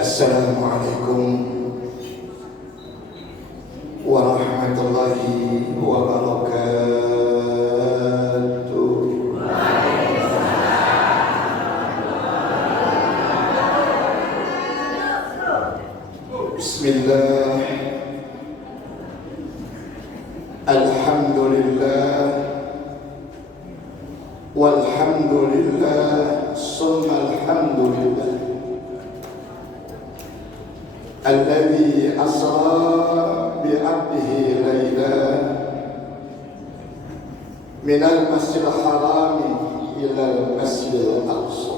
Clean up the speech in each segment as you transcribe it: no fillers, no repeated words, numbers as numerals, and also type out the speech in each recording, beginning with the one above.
Assalamualaikum warahmatullahi wabarakatuh. Bismillah. Alhamdulillah. Walhamdulillah. Summa alhamdulillah. الذي أسرى بعبده ليلا من المسجد الحرام إلى المسجد الأقصى.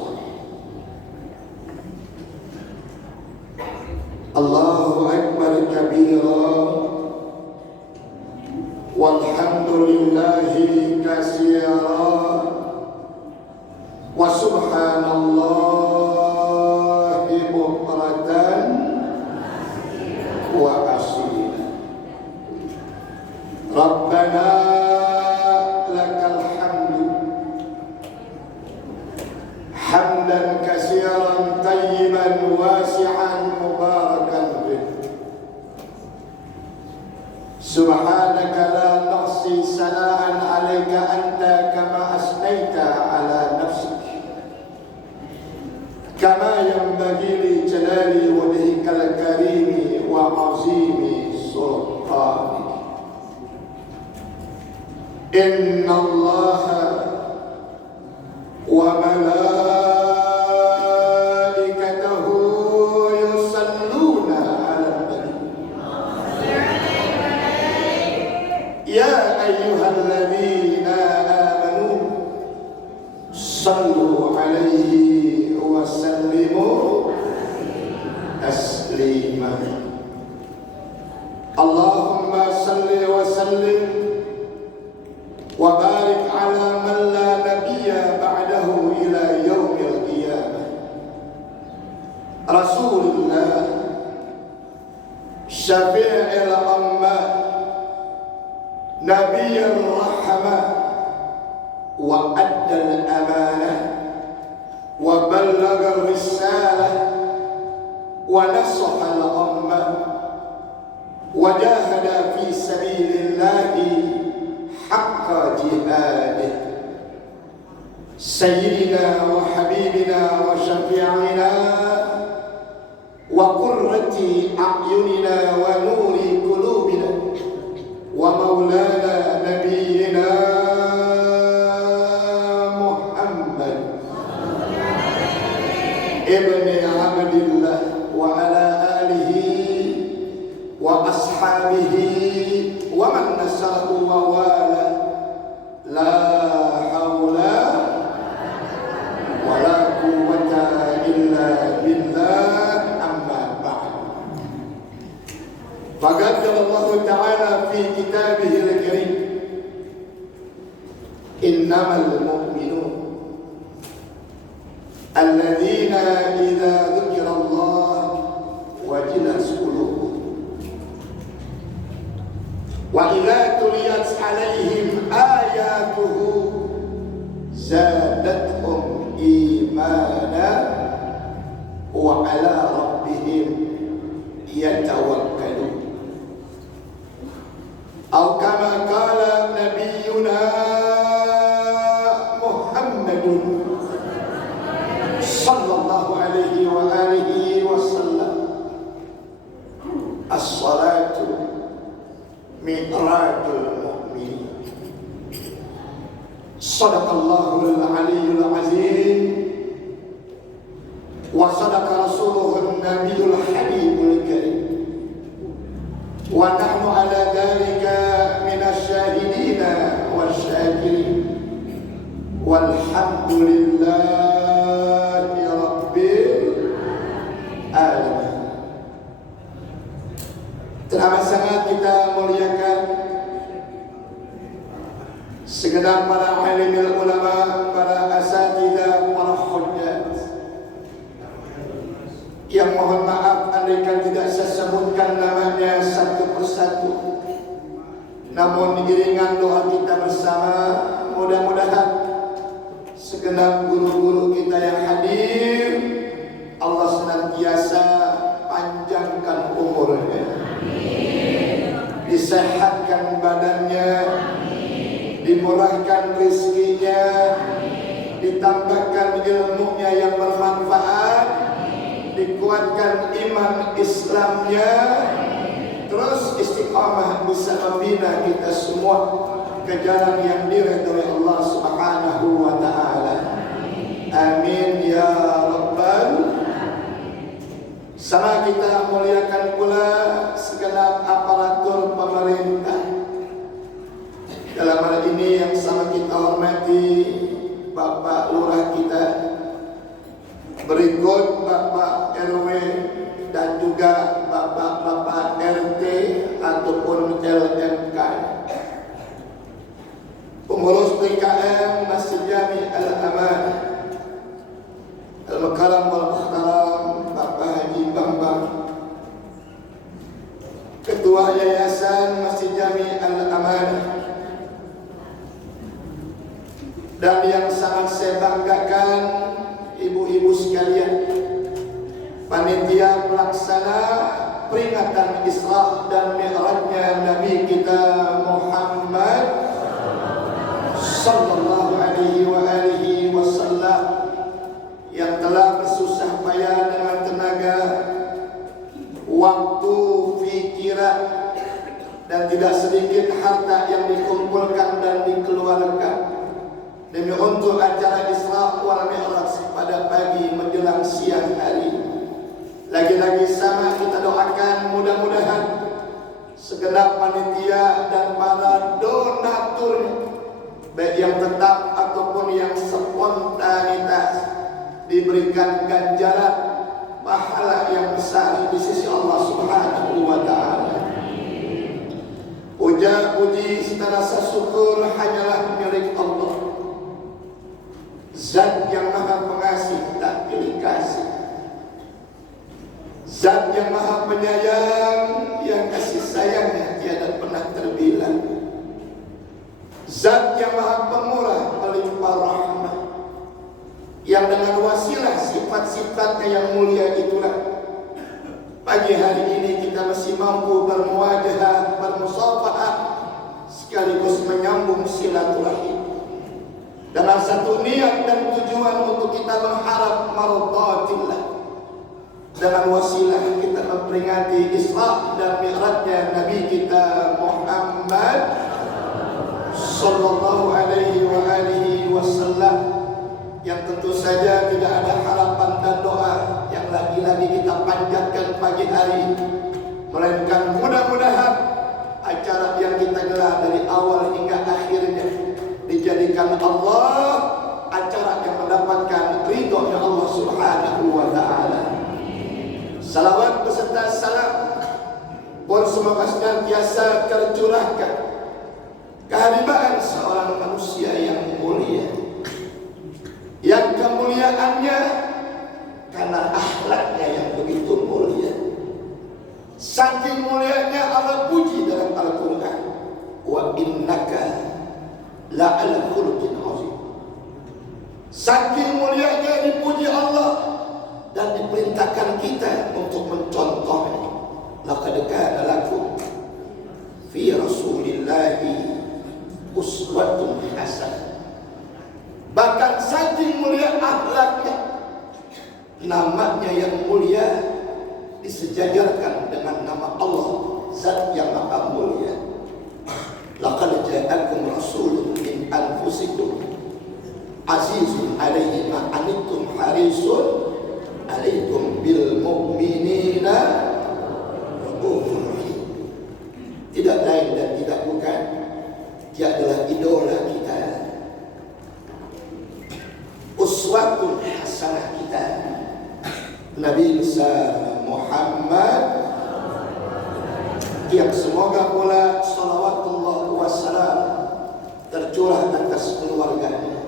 الله أكبر كبيرا والحمد لله كثيرا وسبحان الله بكرة وأصيلا. ربنا لك الحمد حمدا كثيرا طيبا واسعا مباركا به. سبحانك لا نحصي ثناء عليك أنت كما أثنيت على نفسك كما ينبغي لجلال وجهك الكريم وعظيم سلطانك. إن الله وملائكته يصلون على النبي يا أيها الذين آمنوا صلوا عليه وسلموا تسليما. اللهم صل وسلم وبارك على من لا نبي بعده إلى يوم القيامة. رسول الله شفيع الأمة نبي الرحمة وأدى الأمانة وبلغ الرسالة ونصح الأمة وجاهد في سبيل الله حق جهاده. سيدنا وحبيبنا وشفيعنا وقرة أعيننا ونور قلوبنا ومولانا نبينا محمد ابن عبد الله وعلى آله وأصحابه ومن نصره ووالاه. لا حول ولا قوة إلا بالله. أما بعد، فقد قال الله تعالى في كتابه الكريم: إنما المؤمنون الذين إذا ذكر الله وجلت قلوبهم وإذا تليت عليهم آياته زادتهم إيمانا وعلى ربهم يتوكلون. أو كما قال نبينا محمد صلى الله عليه وآله وسلم: الصلاة معراج المؤمنين. صدق الله العلي العظيم وصدق رسوله النبي الحبيب الكريم، ونحن على ذلك من الشاهدين والشاكرين، والحمد لله رب العالمين. Teramat sangat kita muliakan segenap para alimul ulama, para asatidzah, para hujjat yang mohon maaf andaikan tidak saya sebutkan namanya satu persatu, namun iringan doa kita bersama mudah-mudahan segenap guru-guru kita yang hadir, Allah senantiasa panjangkan umurnya, disehatkan badannya, dimurahkan rezekinya, ditambahkan ilmunya yang bermanfaat, dikuatkan iman Islamnya, terus istiqamah bisa membina kita semua ke jalan yang diridhoi Allah Subhanahu wa taala. Amin ya rabbal. Sama kita muliakan pula segenap aparatur pemerintah. Dalam hal ini yang sama kita hormati Bapak Lurah kita, berikut Bapak RW dan juga Bapak-Bapak RT ataupun LMK, pengurus PKM Masjid Jami Al-Aman, Al-Makaram wal-Muhtaram Bapak Haji Bambang, Ketua Yayasan Masjid Jami Al-Aman, dan yang sangat saya banggakan ibu-ibu sekalian, panitia pelaksana peringatan Isra dan Mi'rajnya Nabi kita Muhammad sallallahu alaihi wasallam, yang telah bersusah payah dengan tenaga, waktu, pikiran, dan tidak sedikit harta yang dikumpulkan dan dikeluarkan demi untuk acara Isra wal Mi'raj pada pagi menjelang siang hari. Lagi-lagi sama kita doakan mudah-mudahan segenap panitia dan para donatur, baik yang tetap ataupun yang spontanitas, diberikan ganjaran pahala yang besar di sisi Allah Subhanahu wa taala. Puja-puji serta rasa syukur hanyalah milik Allah, Zat yang Maha Pengasih tak pilih kasih, Zat yang Maha Penyayang yang kasih sayangnya tiada pernah terbilang, Zat yang Maha Pemurah melimpah rahmat, yang dengan wasilah sifat-sifatnya yang mulia itulah pagi hari ini kita masih mampu bermuajahah, bermusafahah, sekaligus menyambung silaturahim dengan satu niat dan tujuan untuk kita mengharap mardhatillah. Dengan wasilah kita memperingati Isra dan Mi'rajnya Nabi kita Muhammad sallallahu alaihi wasallam, yang tentu saja tidak ada harapan dan doa yang lagi-lagi kita panjatkan pagi hari, melainkan mudah-mudahan acara yang kita gelar dari awal hingga akhirnya dijadikan Allah acara yang mendapatkan ridhonya Allah Subhanahu wa taala. Salawat beserta salam pun semoga senantiasa tercurahkan kehadiran seorang manusia yang mulia, yang kemuliaannya karena akhlaknya yang begitu mulia. Saking mulianya Allah puji dalam Al-Quran, wa innaka la'ala khuluqin azim. Saking mulianya dipuji Allah dan diperintahkan kita untuk mencontohnya. Laqad kana lakum fi Rasulillahi uswatun hasanah. Bahkan saking mulia akhlaknya, namanya yang mulia disejajarkan dengan nama Allah, Zat yang Maha Mulia. Laqad ja'akum rasulun min anfusikum azizun 'alaihi ma anittum harisun 'alaikum bil mu'minina raufur rahim. Tidak lain dan tidak bukan, dia adalah idola kita, uswatun hasanah kita, Nabi besar Muhammad, yang semoga pula salawatullah wassalam tercurah atas keluarganya,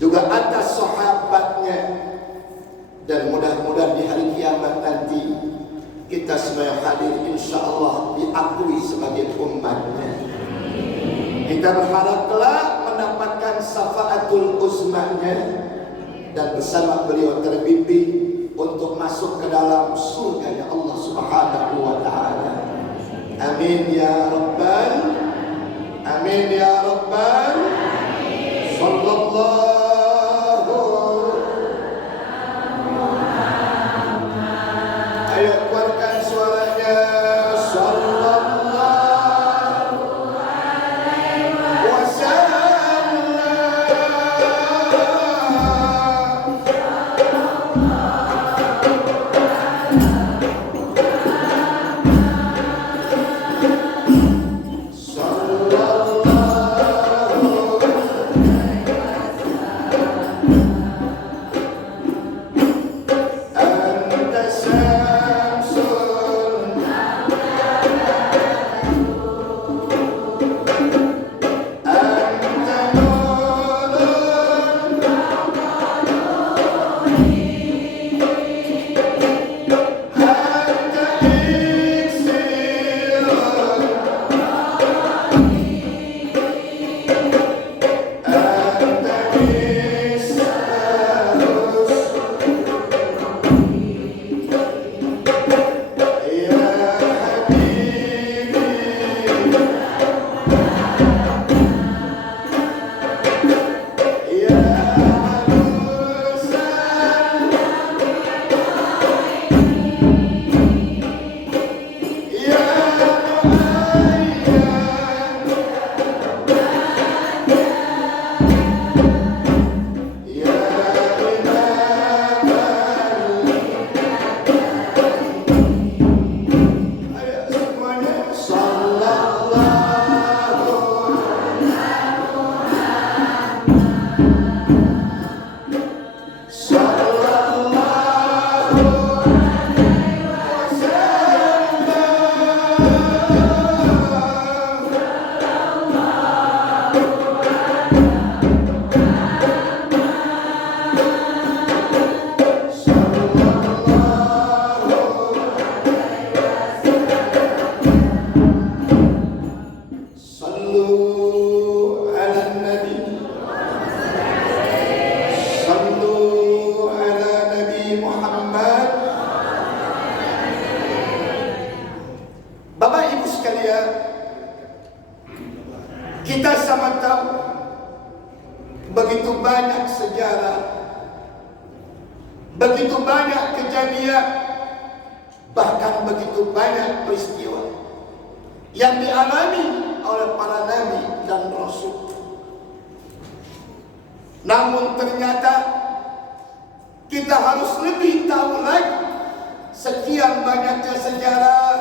juga atas sahabatnya, dan mudah-mudahan di hari kiamat nanti kita semua yang hadir insyaallah diakui sebagai umatnya. Kita berharap kelak mendapatkan syafaatul uzmanya dan bersama beliau terbimbing untuk masuk ke dalam surganya Allah Subhanahu wa taala. Amin ya rabbal amin ya rabbal sallallahu. Ayo keluarkan suaranya. Kita sama tahu begitu banyak sejarah, begitu banyak kejadian, bahkan begitu banyak peristiwa yang dialami oleh para nabi dan rasul. Namun ternyata kita harus lebih tahu lagi sekian banyaknya sejarah,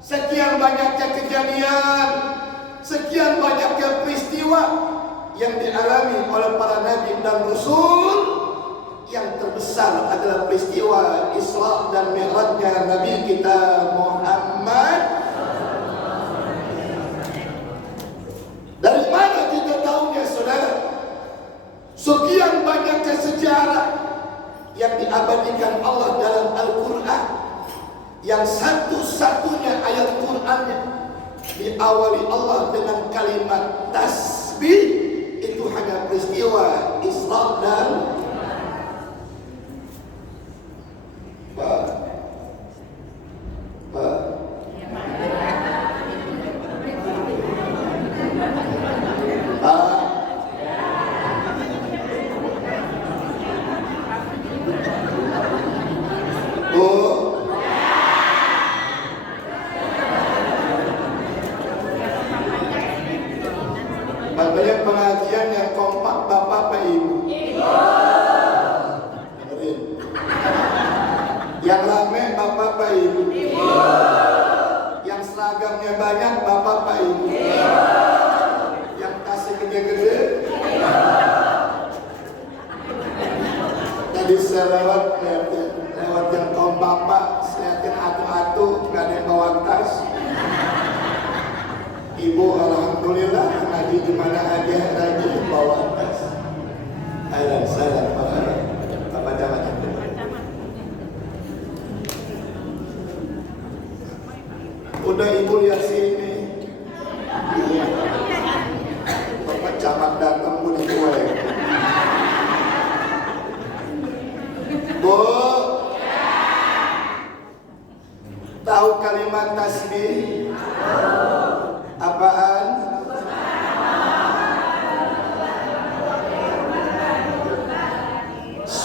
sekian banyaknya kejadian, sekian banyaknya peristiwa yang dialami oleh para nabi dan rasul. Yang terbesar adalah peristiwa Isra dan Mi'rajnya Nabi kita Muhammad. Dari mana kita tahunya, saudara? Sekian banyaknya sejarah yang diabadikan Allah dalam Al-Quran, yang satu-satunya ayat Qurannya diawali Allah dengan kalimat tasbih, itu hanya peristiwa Isra dan banyak pengajian yang kompak bapak ibu. Yang rame bapak ibu. Yang seragamnya banyak bapak ibu. Yang tasnya gede-gede. Tadi saya lewat yang kaum bapak, saya lihatin atu-atu nggak ada yang bawa tas. Ibu alhamdulillah ngaji di mana aja rajin bawa tas. Ahlan salam Bapak Camat. Udah ibu lihat sini. Bapak Camat datang pun ibu. Bu,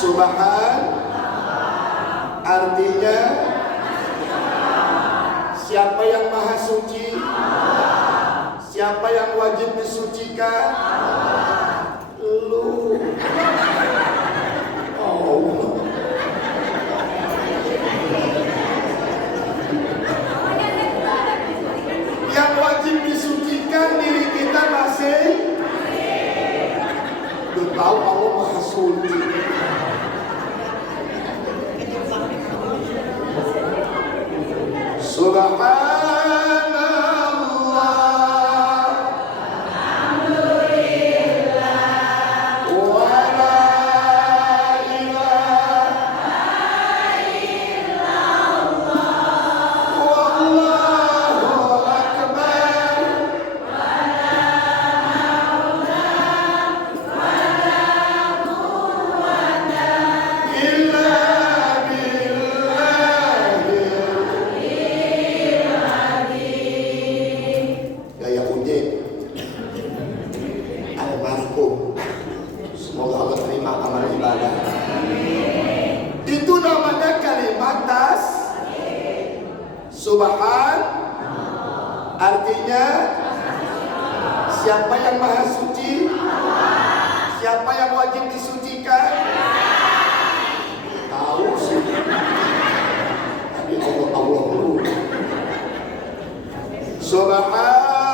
Subhan artinya siapa yang maha suci, siapa yang wajib disucikan? Lu. Oh. Yang wajib disucikan diri kita masih. Lu tahu Allah maha suci. Subhanallah, alhamdulillah, wa la ilaha illallah, wallahu akbar, wa la haula wa la quwwata illa Subhan artinya siapa yang maha suci, siapa yang wajib disucikan? Tahu sih. Tapi Allah dulu. Subhan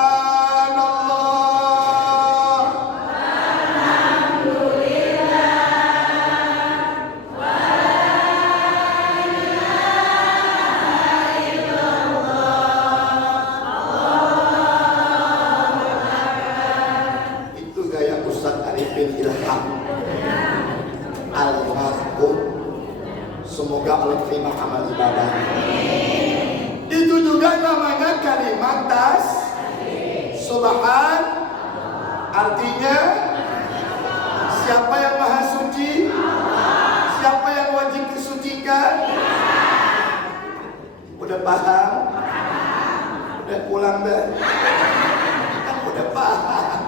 semoga Allah terima amal ibadah. Itu juga namanya kalimat tasbih. Subhan artinya siapa yang maha suci, siapa yang wajib disucikan. Udah paham? Udah pulang dah? Udah paham?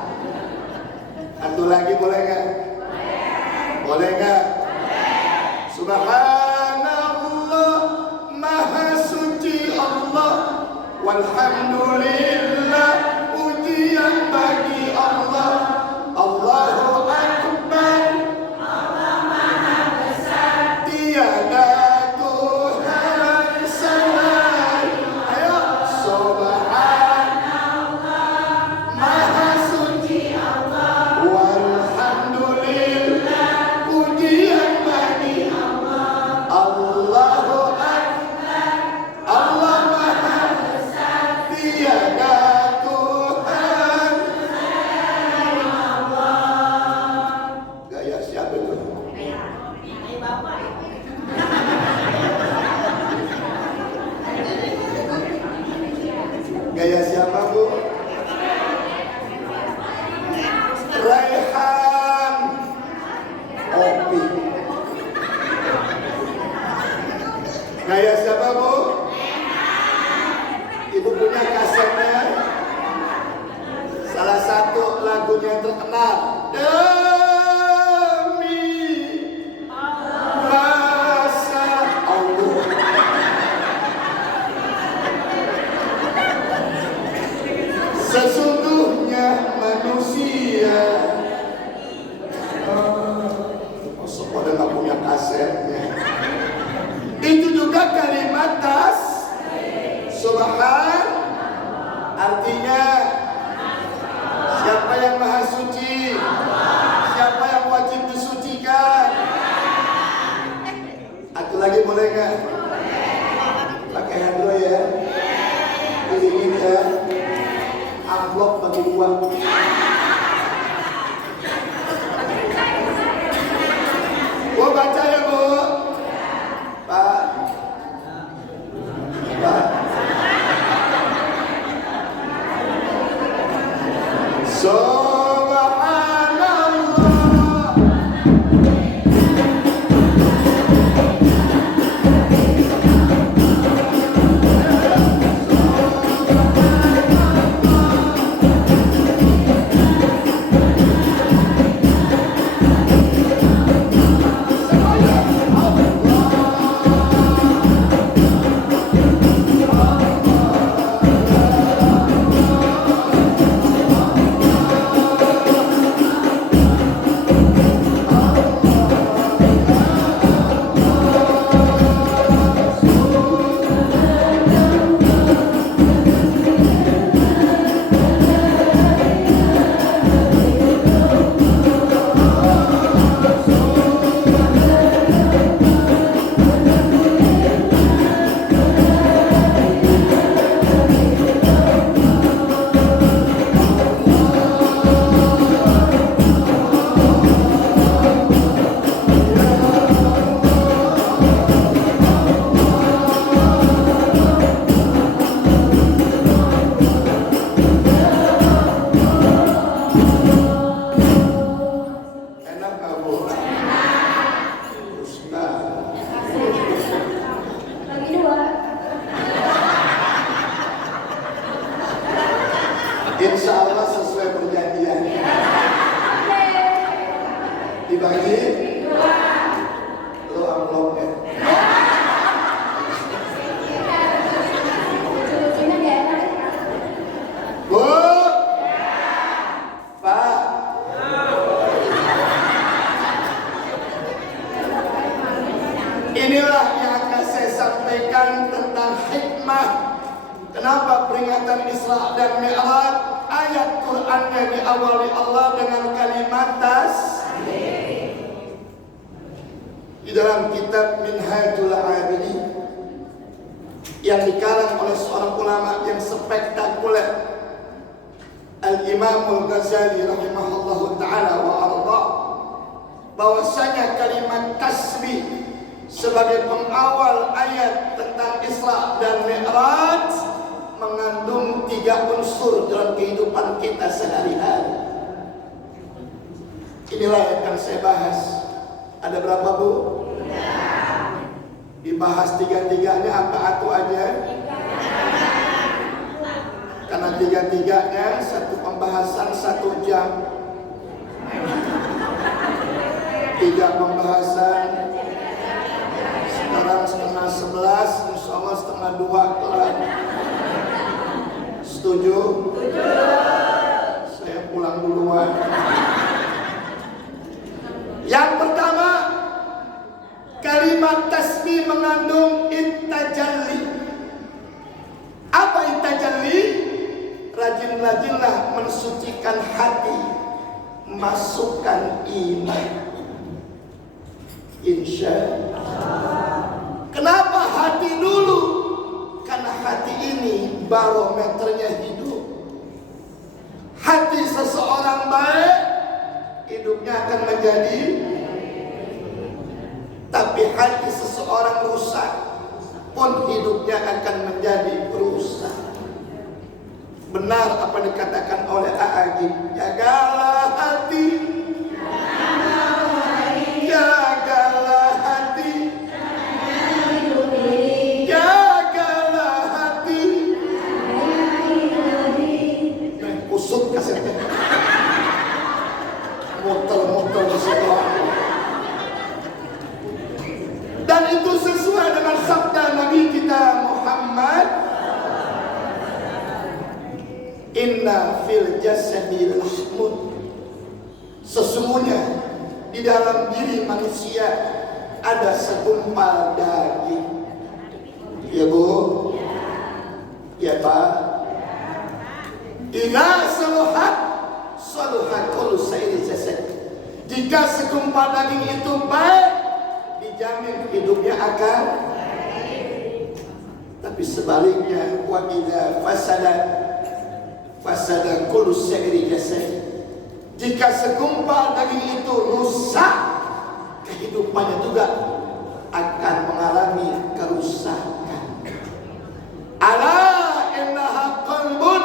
Satu lagi boleh nggak? Boleh nggak? Subhanallah, maha suci Allah, walhamdulillah, pujian bagi Allah, Allahu akbar, Allah maha besar, tiada Tuhan selain. Ayo, subhanallah, maha suci Allah, walhamdulillah, pujian bagi Allahu akbar, Allah maha besar, dibagi lo amplopnya. Bu, Pak, inilah yang akan saya sampaikan tentang hikmah kenapa peringatan Isra dan Mi'raj. Ayat Qur'annya diawali Allah dengan kalimat tasbih. Di dalam kitab Minhajul Abidin yang dikarang oleh seorang ulama yang spektakuler, Al-Imam Al-Ghazali rahimahullahu ta'ala wa arda, bahwasanya kalimat tasbih sebagai pengawal ayat tentang Isra dan Mi'raj mengandung 3 unsur dalam kehidupan kita sehari-hari. Inilah yang akan saya bahas. Ada berapa, Bu? Dibahas 3-3-nya apa atu aja? Karena 3-3-nya satu pembahasan 1 jam. 3 pembahasan. Sekarang setengah 11, insya Allah setengah 2 kelar. Setuju? Saya pulang duluan. Yang pertama, kalimat tasbih mengandung intajalli. Apa intajalli? Rajin-rajinlah mensucikan hati, masukkan iman. Insya Allah. Kenapa hati dulu? Karena hati ini barometernya hidup. Hati seseorang baik, hidupnya akan menjadi. Tapi hati seseorang rusak pun hidupnya akan menjadi rusak. Benar apa dikatakan oleh A'agib, jagalah hati, jagalah hati, jagalah hati. Kusut kasetnya, muter-muter di situ. Dan itu sesuai dengan sabda Nabi kita Muhammad, inna fil jasadi lahmun, sesungguhnya di dalam diri manusia ada segumpal daging. Ya Bu? Ya Pak? Idza saluhat saluhat kullu sa'iri jasad. Jika segumpal daging itu baik, dijamin hidupnya akan baik. Tapi sebaliknya, wa idza fasada kullu sa'iri jasad. Jika segumpal daging itu rusak, kehidupannya juga akan mengalami kerusakan. Ala innaha qalbun,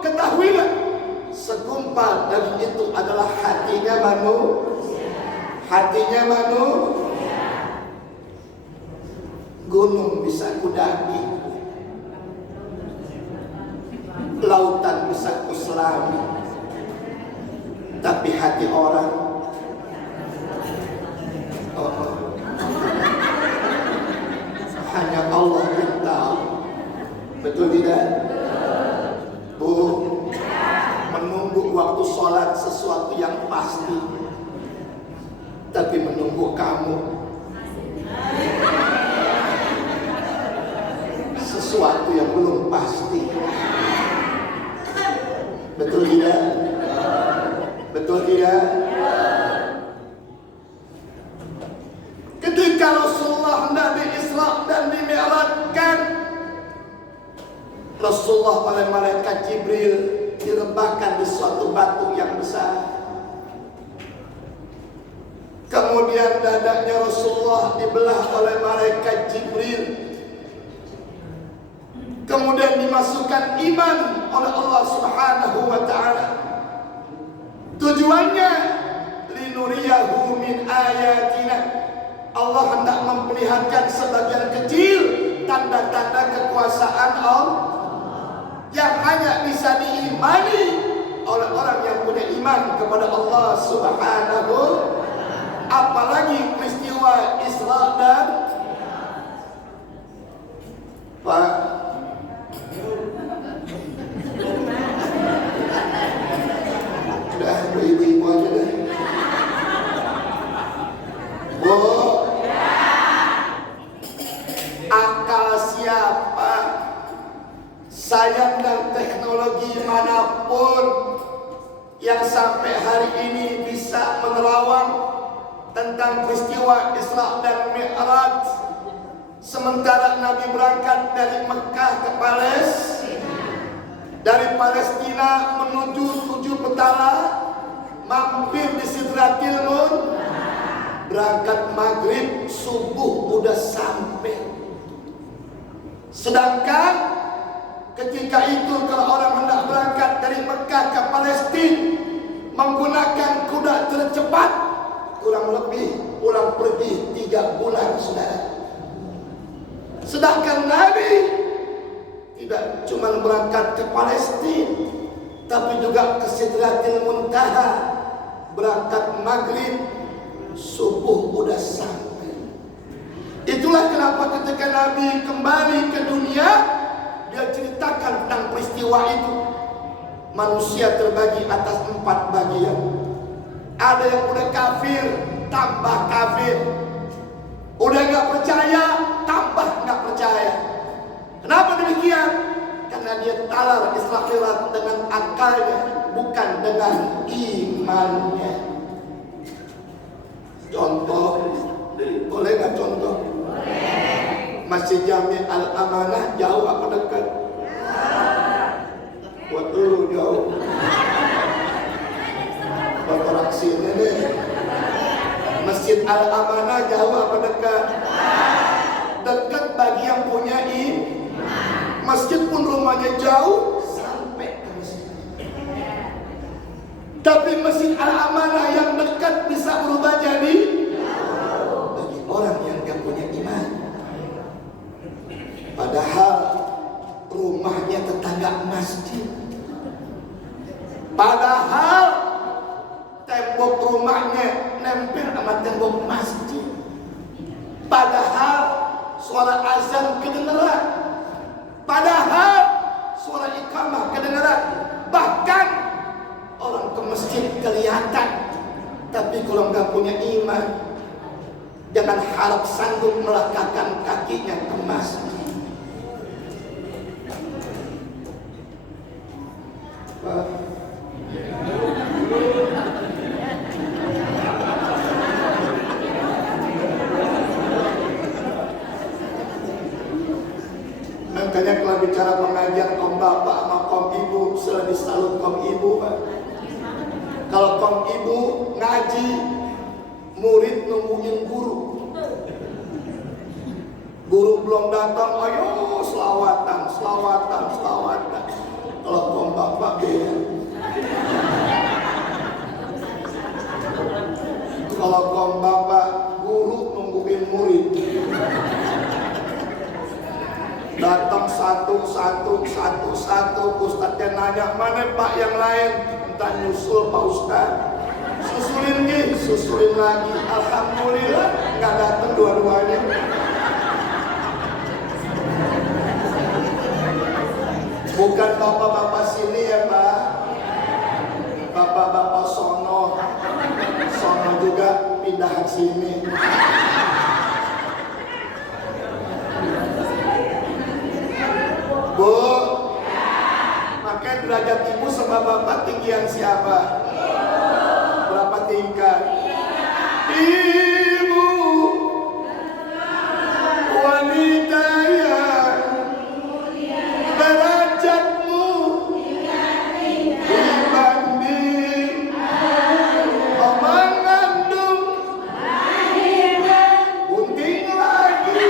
ketahuilah segumpal daging itu adalah hatinya manusia. Hatinya manusia. Gunung bisa kudaki, lautan bisa kuselami, tapi hati orang hanya Allah yang tahu. Betul tidak? Bu, menunggu waktu sholat sesuatu yang pasti, tapi menunggu kamu sesuatu yang belum pasti. Betul tidak? Betul tidak? Ketika Rasulullah hendak di-Isra dan di-Mi'rajkan, Rasulullah oleh malaikat Jibril direbahkan di suatu batu yang besar. Kemudian dadanya Rasulullah dibelah oleh malaikat Jibril. Kemudian dimasukkan iman oleh Allah Subhanahu wa ta'ala. Tujuannya linuriyahu min ayatina. Allah hendak memperlihatkan sebagian kecil tanda-tanda kekuasaan Allah yang hanya bisa diimani oleh orang yang punya iman kepada Allah Subhanahu wa ta'ala. yang sampai hari ini bisa menerawang tentang peristiwa Isra dan Mi'raj. Sementara Nabi berangkat dari Mekah ke Palestina, dari Palestina menuju 7 petala, mampir di Sidratil Muntaha, berangkat maghrib, subuh udah sampai. Sedangkan ketika itu kalau orang hendak berangkat dari Mekah ke Palestina menggunakan kuda tercepat, kurang lebih pulang pergi 3 bulan, saudara. Sedangkan Nabi tidak cuma berangkat ke Palestina, tapi juga ke Sidratil Muntaha, berangkat maghrib, subuh udah sampai. Itulah kenapa ketika Nabi kembali ke dunia, dia ceritakan tentang peristiwa itu. Manusia terbagi atas 4 bagian. Ada yang udah kafir, tambah kafir. Udah gak percaya, tambah gak percaya. Kenapa demikian? Karena dia talar Isra Mi'raj dengan akalnya, bukan dengan imannya. Contoh, boleh gak contoh? Boleh. Masjid Jami Al-Amanah jauh apa dekat? Buat dulu jauh. Buat orang sini nih. Masjid Al-Amanah jauh apa dekat? Dekat bagi yang punya iman. Masjid pun rumahnya jauh sampai ke masjid. Tapi Masjid Al-Amanah yang dekat bisa berubah jadi bagi orang yang gak punya iman. Padahal rumahnya tetangga masjid. Padahal tembok rumahnya nempel sama tembok masjid. Padahal suara azan kedengeran. Padahal suara iqamah kedengeran. Bahkan orang ke masjid kelihatan. Tapi kalau nggak punya iman, jangan harap sanggup melangkahkan kakinya ke masjid. Makanya kalau bicara pengajian kaum bapak sama kaum ibu, selalu disalut kaum ibu, Pak. Kalau kaum ibu ngaji, murid nungguin guru. Guru belum datang, ayo selawatan. Kalau kaum bapak beda. Kalau kaum bapak, guru nungguin murid. Datang satu, ustadznya nanya, mana pak yang lain? Entah nyusul pak ustadz. Susulin lagi. Alhamdulillah nggak datang dua-duanya. Bukan bapak-bapak sini ya pak. Bapak-bapak sono juga pindah sini. Bu, makanya derajat ibu sama bapak tinggian siapa? Berapa tingkat? Ibu wanita yang derajatmu dibanding omang ngandung bunting lagi.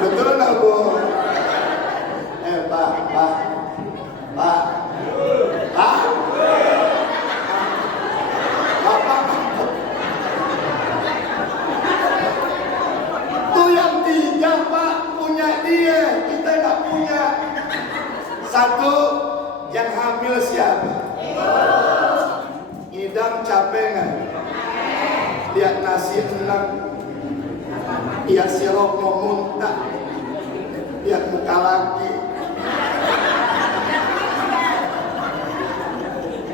Betul nggak bu? Pak. Bapak. Itu yang 3 pak punya dia, kita nggak punya. 1, yang hamil siapa? Idam capek nggak? Lihat nasi enak. Lihat sirup mau muntah. Lihat muka laki.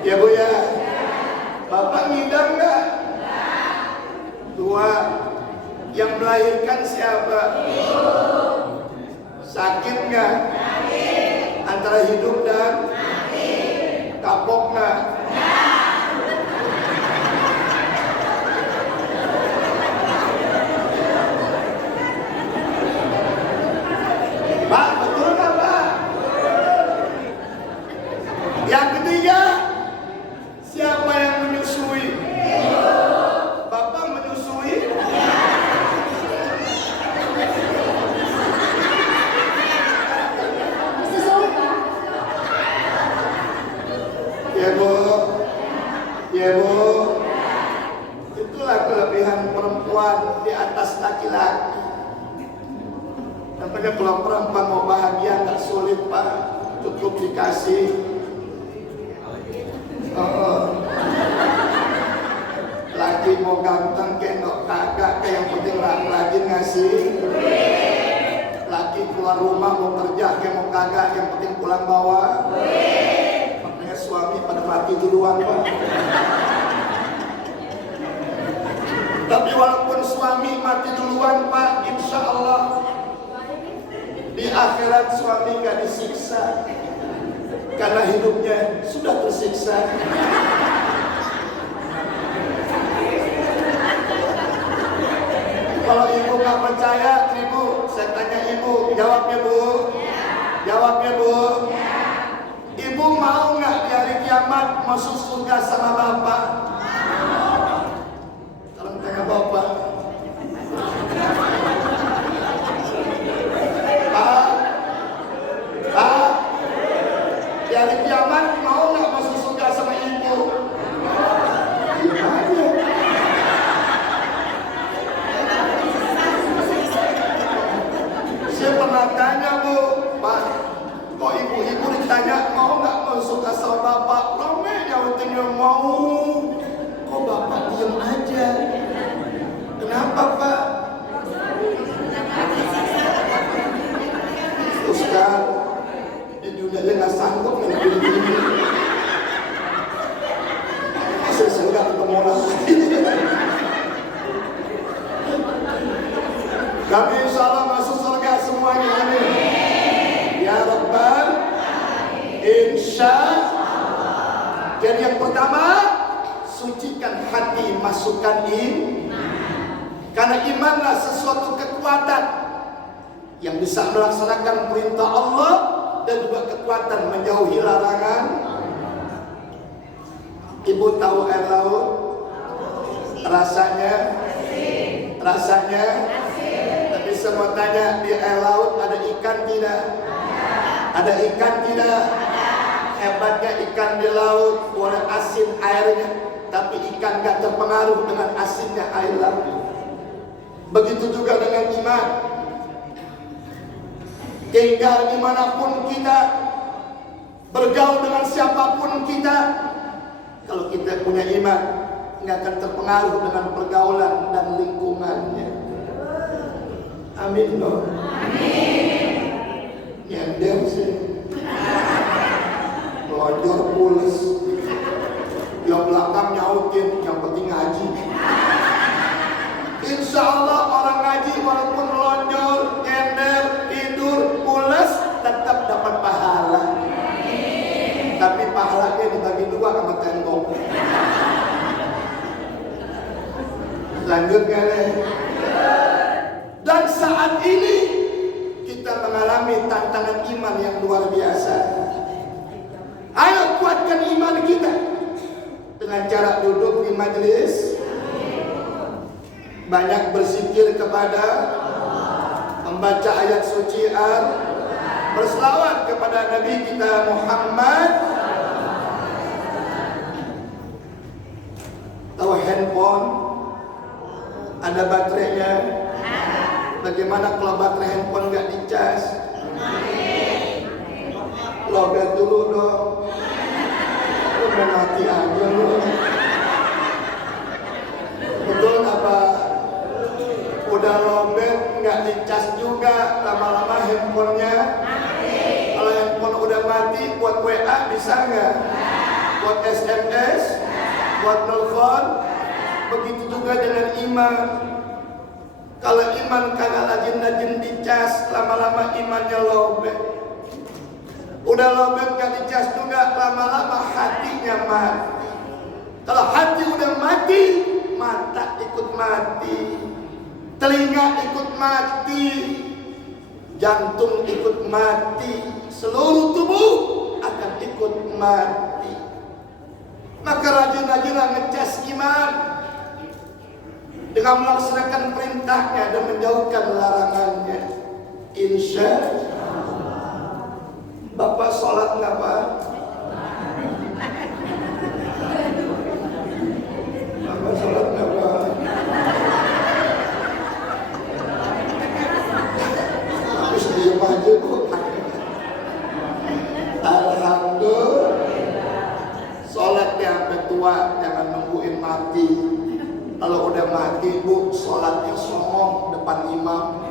Ya bu ya. Bapak ngidam nggak? 2, yang melahirkan siapa? 1, antara hidup dan kapokna. Pak, betul nggak Pak? Yang ketiga, siapa yang menyusui? Bapak menyusui? Ya Bu, ya Bu. Itulah kelebihan perempuan di atas laki-laki. Namanya kalau perempuan mau bahagia nggak sulit Pak, cukup dikasih. Laki mau ganteng kayak nggak kagak, kayak yang penting rajin ngasih. Laki keluar rumah mau kerja kayak mau kagak, yang penting pulang bawa. Makanya suami pada mati duluan Pak. Tapi walaupun suami mati duluan Pak, insya Allah di akhirat suami gak disiksa karena hidupnya sudah tersiksa. Kalau ibu gak percaya, ibu, saya tanya ibu, jawabnya Bu. Jawabnya Bu. Ibu mau gak di hari kiamat masuk surga sama Bapak? Kalau tanya Bapak, di hari kiamat mau nggak masuk surga sama ibu? Iya aja. Saya pernah tanya Bu, Pak, kok ibu-ibu ditanya mau nggak masuk surga sama Bapak? Rame jawabnya mau. Kok Bapak diem aja? Kenapa Pak? Ustaz, di dunia dia nggak sanggup ngelakuin ini. Saya nggak ketemu lagi. Kami insya Allah masuk surga semuanya, amin. Ya Rabbal, insya Allah. Jadi yang pertama, sucikan hati, masukkan iman. Karena imanlah sesuatu kekuatan yang bisa melaksanakan perintah Allah dan juga kekuatan menjauhi larangan. Ibu tahu air laut? Rasanya? Tapi semua tanya, di air laut ada ikan tidak? Ada ikan tidak? Hebatnya ikan di laut boleh asin airnya, tapi ikan gak terpengaruh dengan asinnya air laut. Begitu juga dengan iman. Tinggal dimanapun kita, bergaul dengan siapapun kita, kalau kita punya iman, nggak akan terpengaruh dengan pergaulan dan lingkungannya. Amin loh. Amin. Nyender sih, melonjor pules, yang belakang nyautin, yang penting ngaji. Insya Allah orang ngaji walaupun melonjor, nyender, tidur, pules, tetap dapat pahala. Tapi pahalanya dibagi dua sama tembok. Lanjut kali. Dan saat ini kita mengalami tantangan iman yang luar biasa. Ayo kuatkan iman kita dengan cara duduk di majelis, banyak berzikir kepada Allah, membaca ayat suci berselawat kepada Nabi kita Muhammad. Tahu handphone ada baterainya? Bagaimana kalau baterai handphone nggak dicas? Lobet dulu dong. Udah mati aja lu. Betul apa? Udah lobet nggak dicas juga, lama-lama handphonenya. Kalau handphone udah mati, buat WA bisa nggak? Buat SMS, buat telepon. Begitu juga dengan iman. Kalau iman kagak rajin-rajin dicas, lama-lama imannya lobet. Udah lobet gak dicas juga, lama-lama hatinya mati. Kalau hati udah mati, mata ikut mati, telinga ikut mati, jantung ikut mati, seluruh tubuh akan ikut mati. Maka rajin-rajinlah ngecas iman dengan melaksanakan perintahnya dan menjauhkan larangannya. Insya Allah. Bapak sholat nggak Pak? Bapak sholat nggak Pak? Habis diem aja Bu. Alhamdulillah. Sholatnya sampai tua, jangan nungguin mati. Kalau udah mati Bu, sholatnya songong depan imam.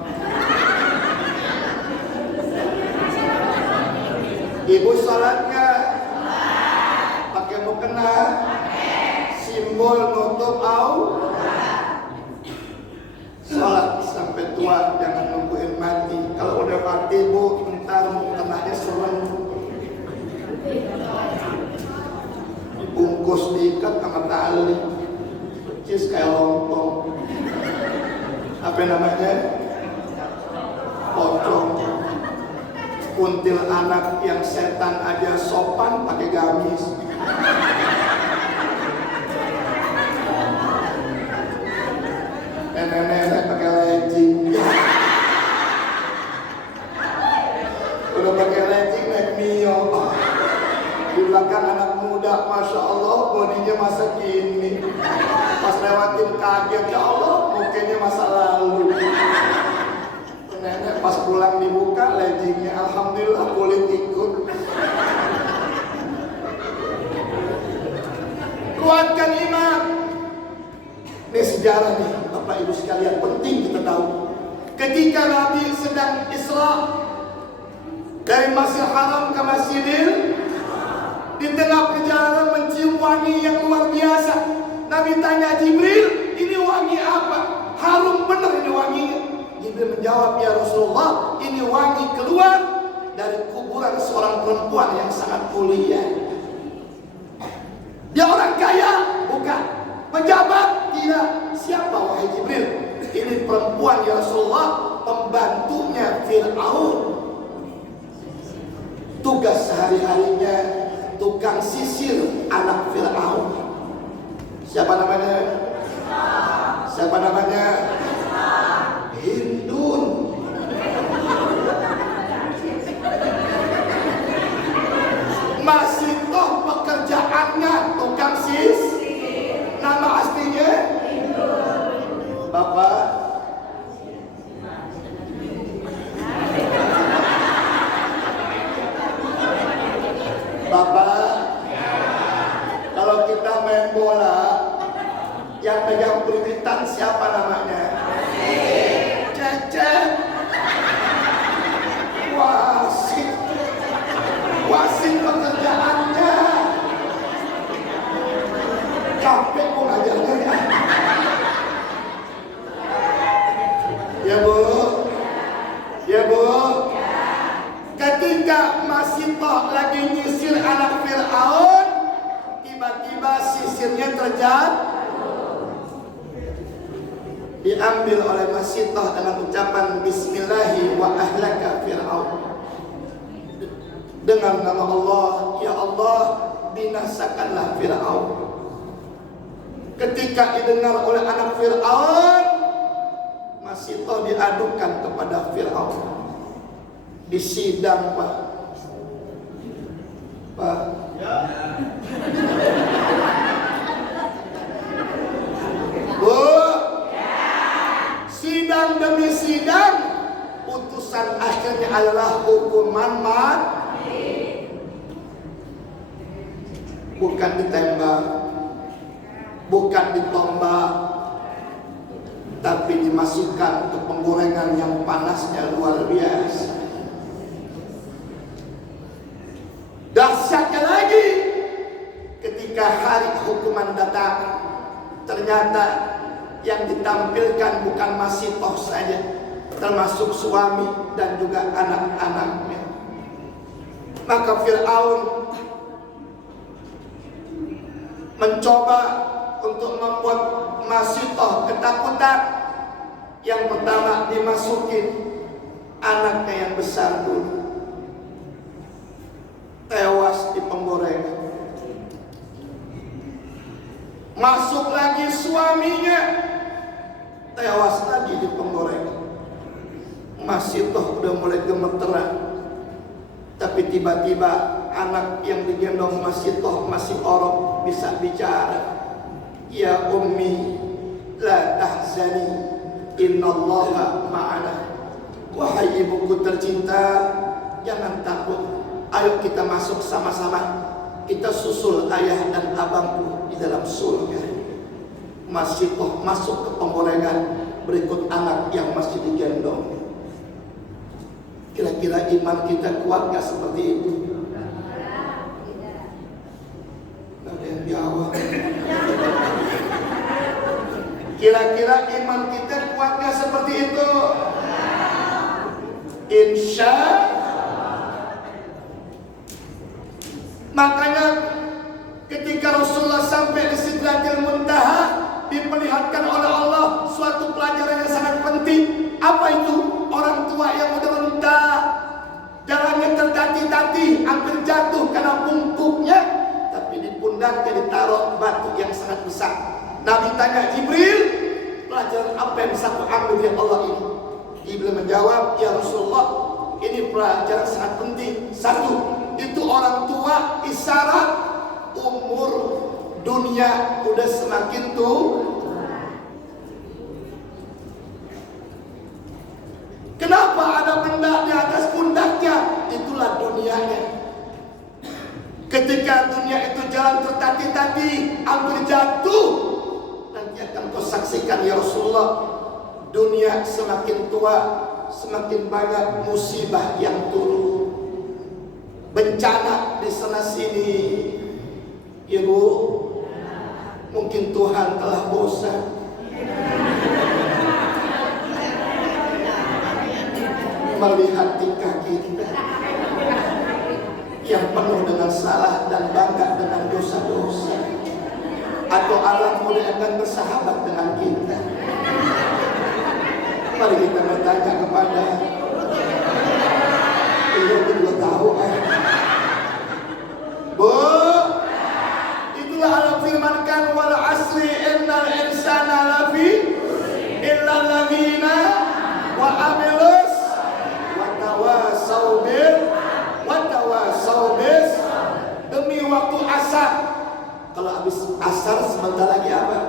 Ibu sholatnya pakai mukena, simbol nutup aurat. Sholat sampai tua, jangan nungguin mati. Kalau udah mati Bu, ntar mukenanya serem, dibungkus diikat sama tali, percis kayak lontong. Apa namanya? Pocong. Kuntil anak yang setan aja sopan pakai gamis. Nenek-nenek pakai legging. Udah pakai legging naik Mio. Di belakang anak muda, masya Allah, bodinya masa kini. Pas lewatin kaget, ya Allah, mukanya masa lalu. Nenek pas pulang dibuka leggingnya, alhamdulillah kulit ikut. Kuatkan iman. Ini sejarah nih, Bapak Ibu sekalian, penting kita tahu. Ketika Nabi sedang Isra dari Masjidil Haram ke Masjidil, di tengah perjalanan mencium wangi yang luar biasa. Nabi tanya Jibril, ini wangi apa? Harum bener ini wanginya. Jibril menjawab, ya Rasulullah, ini wangi keluar dari kuburan seorang perempuan yang sangat mulia. Dia orang kaya? Bukan. Pejabat? Tidak. Siapa wahai Jibril? Ini perempuan ya Rasulullah, pembantunya Fir'aun. Tugas sehari-harinya tukang sisir anak Fir'aun. Siapa namanya? Siapa namanya? Hindun. Masih toh pekerjaannya tukang sisir. Nama aslinya Hindun. Bapak kalau kita main bola, yang pegang buritan siapa namanya? Cecep. Wasit. Wasit pekerjaannya. Capek mau ngajarnya ya. Ya Bu. Ya Bu. Ketika masih toh lagi nyisir anak Fir'aun, tiba-tiba sisirnya terjatuh, diambil oleh Masitoh dengan ucapan Bismillahi wa ahlaka Fir'aun. Dengan nama Allah, ya Allah, binasakanlah Fir'aun. Ketika didengar oleh anak Fir'aun, Masitoh diadukan kepada Fir'aun. Di sidang Pak. Ya. Bu, sidang demi sidang, putusan akhirnya adalah hukuman mati. Bukan ditembak, bukan ditombak, tapi dimasukkan ke penggorengan yang panasnya luar biasa. Dahsyatnya lagi, ketika hari hukuman datang, ternyata yang ditampilkan bukan Masitoh saja, termasuk suami dan juga anak-anaknya. Maka Fir'aun mencoba untuk membuat Masitoh ketakutan. Yang pertama dimasukin anaknya yang besar dulu, tewas di penggorengan. Masuk lagi suaminya, tewas lagi di penggorengan. Masitoh udah mulai gemeteran. Tapi tiba-tiba anak yang digendong Masitoh masih orok, bisa bicara. Ya ummi la tahzani, innallaha ma'ana. Wahai ibuku tercinta, jangan takut. Ayo kita masuk sama-sama. Kita susul ayah dan abangku di dalam surga. Masitoh masuk ke penggorengan, berikut anak yang masih digendong. Kira-kira iman kita kuat gak seperti itu? Gak ada yang jawab. Kira-kira iman kita kuat gak seperti itu? Insya. Makanya ketika Rasulullah sampai di Sidratil Muntaha, diperlihatkan oleh Allah suatu pelajaran yang sangat penting. Apa itu? Orang tua yang udah renta, jalannya tertati-tati, hampir jatuh karena bungkuknya, tapi di pundaknya ditaruh batu yang sangat besar. Nabi tanya Jibril, pelajaran apa yang bisa aku ambil dari Allah ini? Jibril menjawab, ya Rasulullah, ini pelajaran sangat penting. Satu, itu orang tua isyarat umur dunia udah semakin tua. Kenapa ada benda di atas pundaknya? Itulah dunianya. Ketika dunia itu jalan tertati-tati, hampir jatuh, nanti akan kau saksikan ya Rasulullah, dunia semakin tua, semakin banyak musibah yang turun, bencana di sana sini. Ibu, mungkin Tuhan telah bosan. Melihat tingkah kita yang penuh dengan salah dan bangga dengan dosa-dosa, atau alam mulai akan bersahabat dengan kita. Mari kita bertanya kepada Ibu juga tahu Bu, itulah Allah firmankan, wal asri innal insana lafi illal ladzina wa amilus watawasawbis. Demi waktu asar. Kalau habis asar sebentar lagi apa?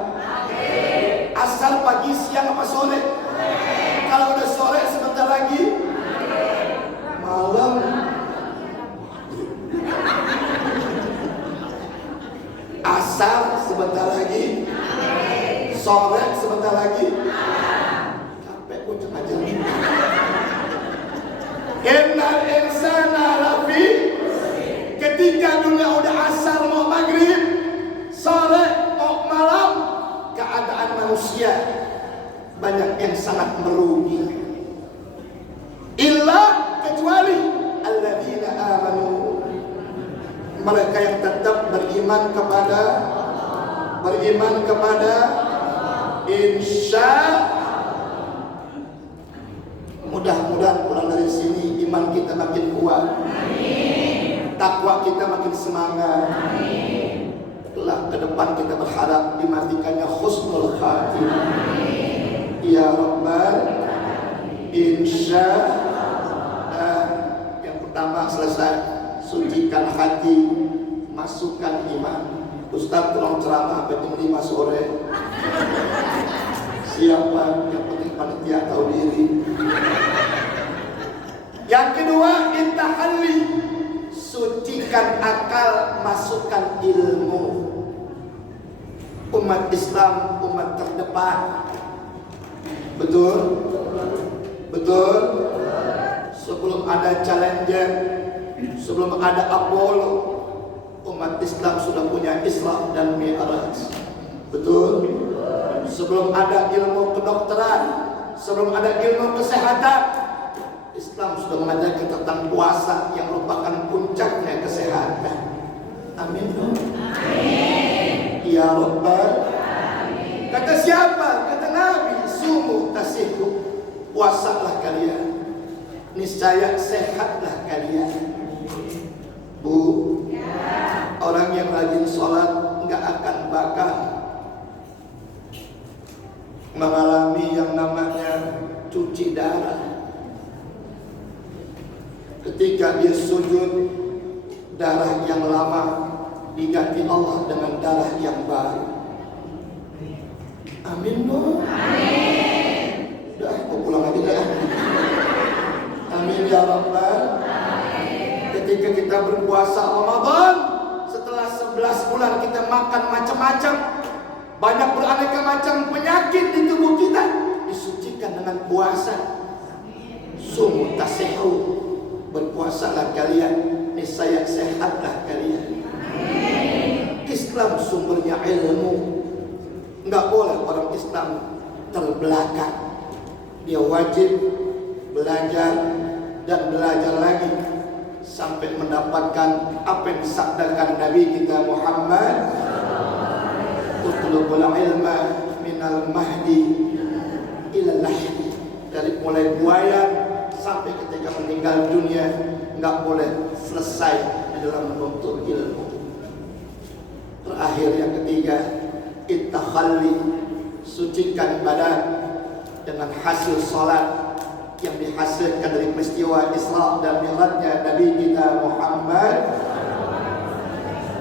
Asar pagi, siang apa sore? Kalau udah sore sebentar lagi malam. Asar sebentar lagi, sore sebentar lagi. Capek ucap aja. Innal insana lafi. Ketika dunia udah asar mau maghrib, sore mau malam, keadaan manusia banyak yang sangat merugi. Illa, kecuali alladzina amanu, mereka yang tetap beriman kepada insya. Mudah-mudahan pulang dari sini iman kita makin kuat, takwa kita makin semangat. Kelak ke depan kita berharap dimatikannya husnul khatimah. Ya Rabbal insya. Yang pertama selesai, sucikan hati, masukkan iman. Ustaz tolong ceramah sampai jam 5 sore. Siapa yang penting panitia tahu diri. Yang kedua, intahalli, sucikan akal, masukkan ilmu. Umat Islam umat terdepan. Betul? Betul? Sebelum ada Challenger, sebelum ada Apollo, umat Islam sudah punya Isra dan Mi'raj. Betul? Sebelum ada ilmu kedokteran, sebelum ada ilmu kesehatan, Islam sudah mengajarkan tentang puasa yang merupakan puncaknya kesehatan. Amin. Amin. Ya Rabbal. Kata siapa? Kata Nabi, sumu tasihu. Puasalah kalian, niscaya sehatlah kalian. Bu, orang yang rajin sholat nggak akan bakal mengalami yang namanya cuci darah. Ketika dia sujud, darah yang lama diganti Allah dengan darah yang baru. Amin, Bu. Amin. Udah, aku pulang lagi dah. Amin ya Rabbal. Ketika kita berpuasa Ramadan, setelah 11 bulan kita makan macam-macam, banyak beraneka macam penyakit di tubuh kita, disucikan dengan puasa. Sumu tasihu. Berpuasalah kalian, niscaya sehatlah kalian. Islam sumbernya ilmu. Enggak boleh orang Islam terbelakang. Dia wajib belajar dan belajar lagi sampai mendapatkan apa yang disabdakan Nabi kita Muhammad, utlubul ilma minal mahdi ila lahdi. Dari mulai buayan sampai ketika meninggal dunia, enggak boleh selesai di dalam menuntut ilmu. Terakhir yang ketiga, ittakhalli, sucikan badan dengan hasil salat yang dihasilkan dari peristiwa Isra dan Mi'rajnya Nabi kita Muhammad.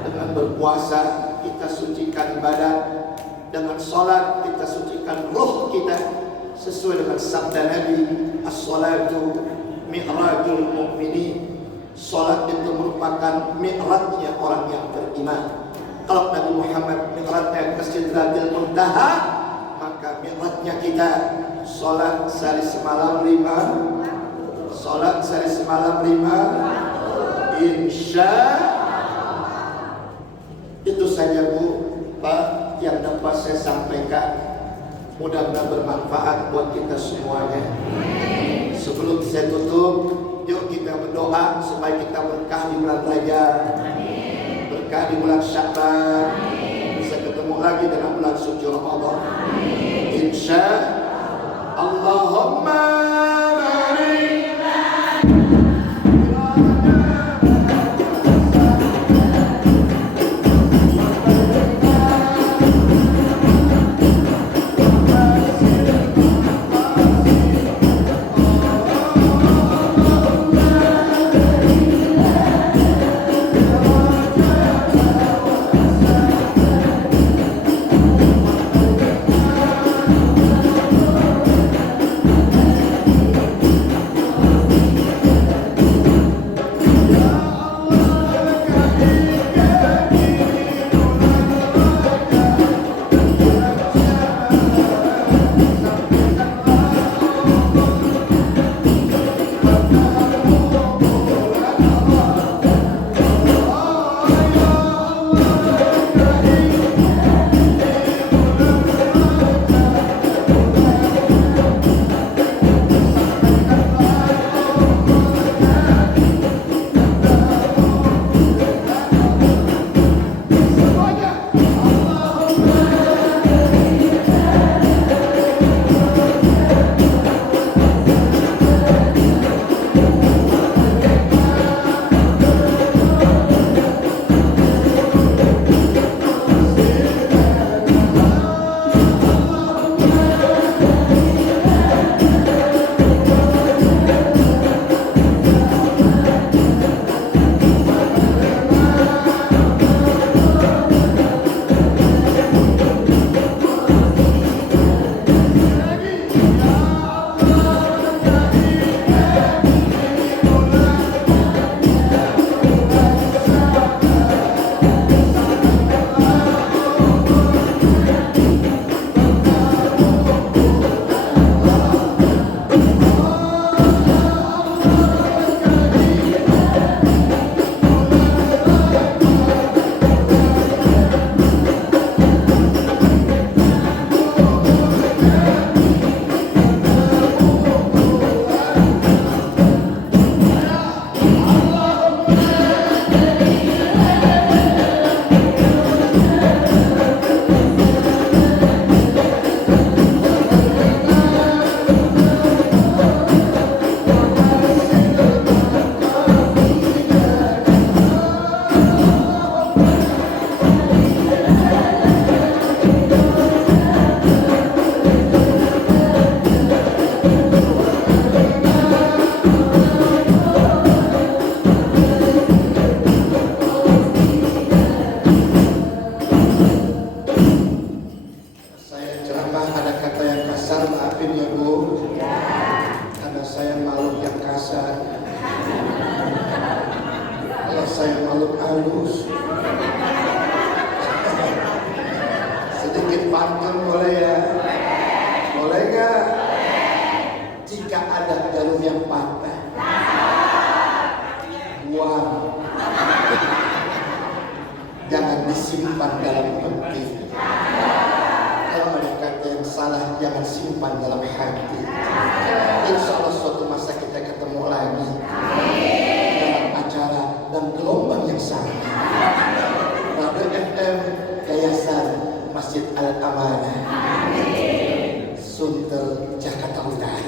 Dengan berpuasa kita sucikan badan, dengan salat kita sucikan ruh kita sesuai dengan sabda Nabi, as-salatu mi'rajul mu'minin. Salat itu merupakan mi'rajnya orang yang beriman. Kalau Nabi Muhammad mi'rajnya ke Sidratil Muntaha, maka mi'rajnya kita salat sehari semalam 5, salat sehari semalam 5, insya itu saja Bu, Pak, yang dapat saya sampaikan. Mudah-mudahan bermanfaat buat kita semuanya. Sebelum saya tutup, yuk kita berdoa supaya kita berkah di bulan Rajab, berkah di bulan Sya'ban, bisa ketemu lagi dengan bulan suci Ramadan. Insya Allahumma barik. pantun boleh ya? Boleh nggak? Jika ada jarum yang patah, buang. Jangan disimpan dalam peti. Kalau ada kata yang salah, jangan simpan dalam hati. Insya Allah suatu masa kita ketemu lagi dalam acara dan gelombang yang sama. Radio FM Yayasan Masjid Al Amanah, Sunter, Jakarta Utara.